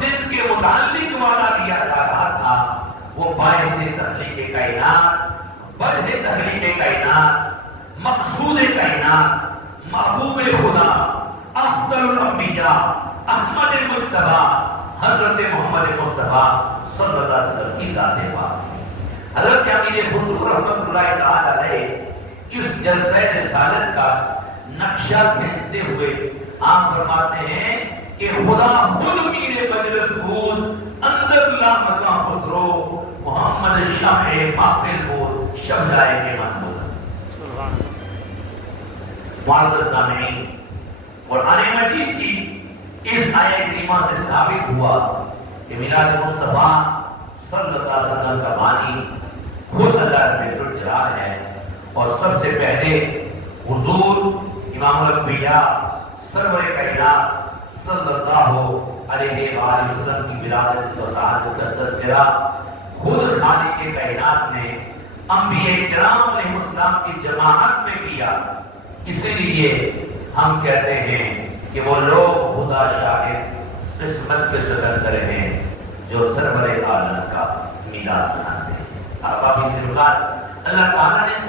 جن کے متعلق وعدہ دیا جا رہا تھا وہ باعث تخلیق کائنات، وجہ تخلیق کائنات، مقصود کائنات، محبوب خدا، افضل الانبیاء، احمد مصطفیٰ، حضرت محمد مصطفیٰ صلی اللہ علیہ وسلم کی ذات پاک۔ حضرت امیر خسرو رحمۃ اللہ تعالی علیہ اس جلسہ رسالت کا نقشہ کھینچتے ہوئے آپ فرماتے ہیں کہ خدا خود میرے مجلس بود، اندر اللہ مقام خسرو، محمد شمع محفل بود، شملائے کے من بود۔ معزز سامعین، قرآن مجید کی اس آیت کریمہ سے ثابت ہوا کہ میلاد مصطفیٰ صلی اللہ علیہ وسلم کا بانی خود اللہ رب الجلال ہے، اور سب سے پہلے حضور امام الانبیاء سرور کائنات صلی اللہ علیہ وآلہ وسلم کی ولادت و سعادت کا تذکرہ خود خالق کائنات نے انبیاء کرام علیہ السلام کی جماعت میں کیا۔ اسی لیے ہم کہتے ہیں کہ وہ لوگ خدا شاہد قسمت کے سکندر ہیں جو سرور عالم کا میلاد مناتے ہیں۔ آقا بھی اللہ تعالیٰ نے